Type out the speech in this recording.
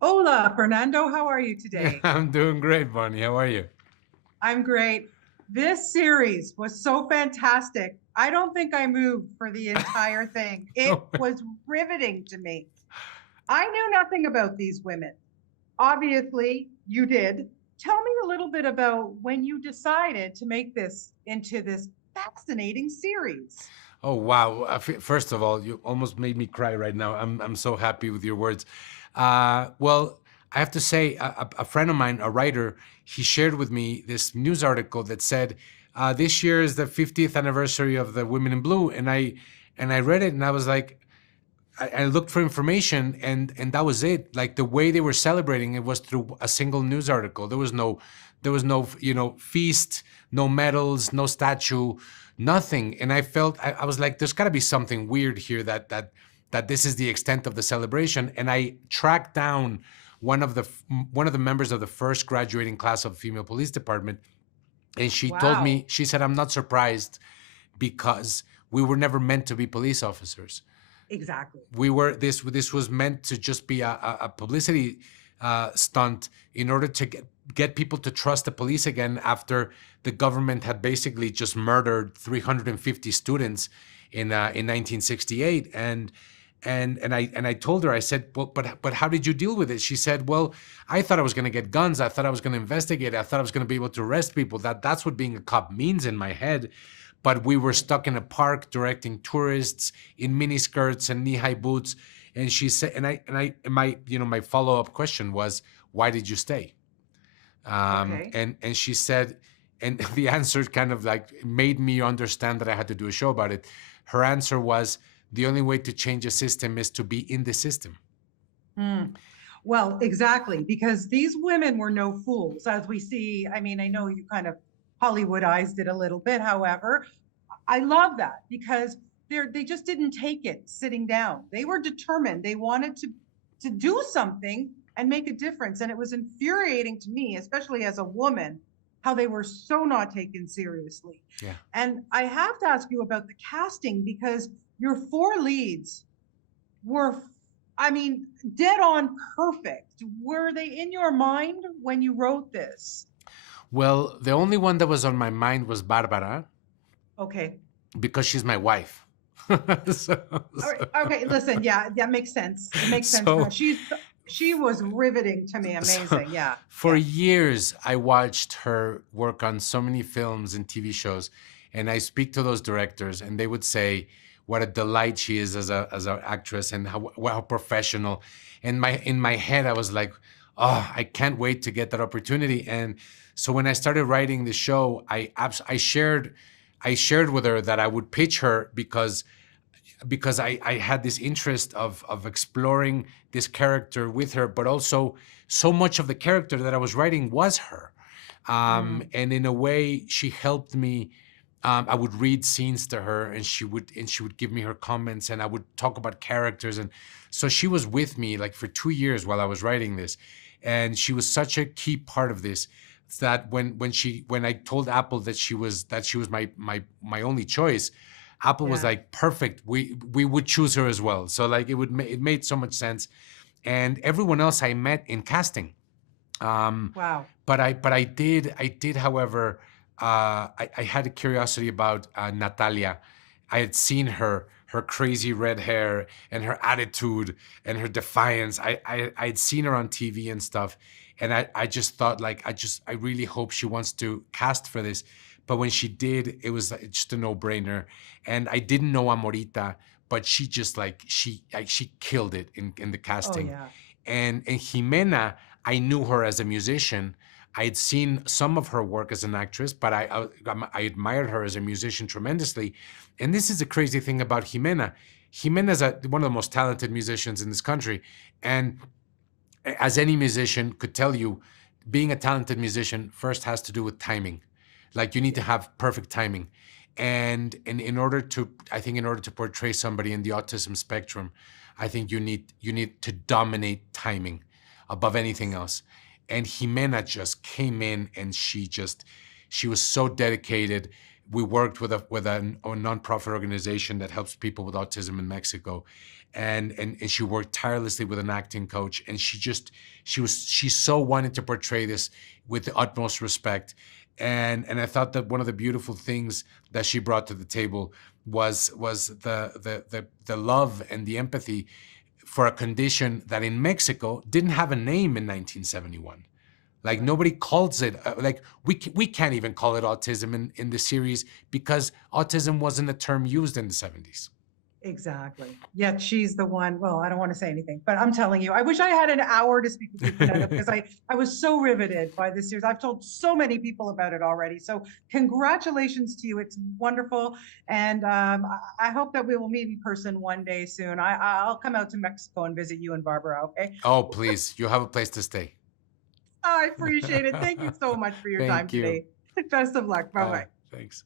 Hola, Fernando. How are you today? I'm doing great, Bonnie. How are you? I'm great. This series was so fantastic. I don't think I moved for the entire thing. It was riveting to me. I knew nothing about these women. Obviously, you did. Tell me a little bit about when you decided to make this into this fascinating series. Oh wow! First of all, you almost made me cry right now. I'm so happy with your words. Well, I have to say, a friend of mine, a writer, he shared with me this news article that said this year is the 50th anniversary of the Women in Blue, and I read it and I was like, I looked for information and that was it. Like the way they were celebrating it was through a single news article. There was no feast, no medals, no statue, nothing. And I was like, there's got to be something weird here that this is the extent of the celebration. And I tracked down one of the members of the first graduating class of female police department, and she told me, Wow. she said, I'm not surprised because we were never meant to be police officers. Exactly. This was meant to just be a publicity stunt in order to get people to trust the police again after the government had basically just murdered 350 students in 1968. And I told her, I said, well, but how did you deal with it? She said, well, I thought I was going to get guns. I thought I was going to investigate. I thought I was going to be able to arrest people. That's what being a cop means in my head. But we were stuck in a park directing tourists in miniskirts and knee-high boots. And she said, my follow-up question was, why did you stay? Okay. And she said, and the answer kind of like made me understand that I had to do a show about it. Her answer was, the only way to change a system is to be in the system. Hmm. Well, exactly, because these women were no fools, as we see. I mean, I know you kind of Hollywoodized it a little bit. However, I love that because they just didn't take it sitting down. They were determined. They wanted to do something and make a difference. And it was infuriating to me, especially as a woman, how they were so not taken seriously. Yeah. And I have to ask you about the casting because your four leads were, I mean, dead on perfect. Were they in your mind when you wrote this? Well, the only one that was on my mind was Barbara Okay. because she's my wife. so, All right. so, Okay. Listen. Yeah, that makes sense. It makes sense for her. so She was riveting to me. So Amazing. Yeah. for Yeah. years, I watched her work on so many films and TV shows, and I speak to those directors, and they would say what a delight she is as an actress and how professional. And in my head, I was like, oh, I can't wait to get that opportunity. And so when I started writing the show, I shared with her that I would pitch her because I had this interest of exploring this character with her, but also so much of the character that I was writing was her. Mm. And in a way, she helped me. I would read scenes to her, and she would give me her comments, and I would talk about characters, and so she was with me like for 2 years while I was writing this, and she was such a key part of this that when I told Apple that she was my only choice, Apple was Yeah. like, perfect. We would choose her as well. So like it made so much sense. And everyone else I met in casting. Wow. But I did, however, I had a curiosity about Natalia. I had seen her crazy red hair and her attitude and her defiance. I had seen her on TV and stuff, and I just thought like I really hope she wants to cast for this. But when she did, it was like just a no brainer. And I didn't know Amorita, but she just she killed it in the Oh casting. yeah. And Jimena, I knew her as a musician. I had seen some of her work as an actress, but I admired her as a musician tremendously. And this is the crazy thing about Jimena. Jimena is one of the most talented musicians in this country, and as any musician could tell you, being a talented musician first has to do with timing. Like you need to Yeah. have perfect timing. And in order to portray somebody in the autism spectrum, I think you need to dominate timing above anything else. And Jimena just came in and she was so dedicated. We worked with a nonprofit organization that helps people with autism in Mexico, and she worked tirelessly with an acting coach, and she so wanted to portray this with the utmost respect. And I thought that one of the beautiful things that she brought to the table was the love and the empathy for a condition that in Mexico didn't have a name in 1971. Like Right. nobody calls it, like we can't even call it autism in the series because autism wasn't a term used in the 70s. Exactly. Yet she's the one, well, I don't want to say anything, but I'm telling you, I wish I had an hour to speak with you, Fernando, because I was so riveted by this series. I've told so many people about it already. So congratulations to you. It's wonderful. And I hope that we will meet in person one day soon. I'll come out to Mexico and visit you and Barbara, okay? Oh, please, you have a place to stay. I appreciate it. Thank you so much for your time Thank you. today. Best of luck. Bye-bye. Bye. Thanks.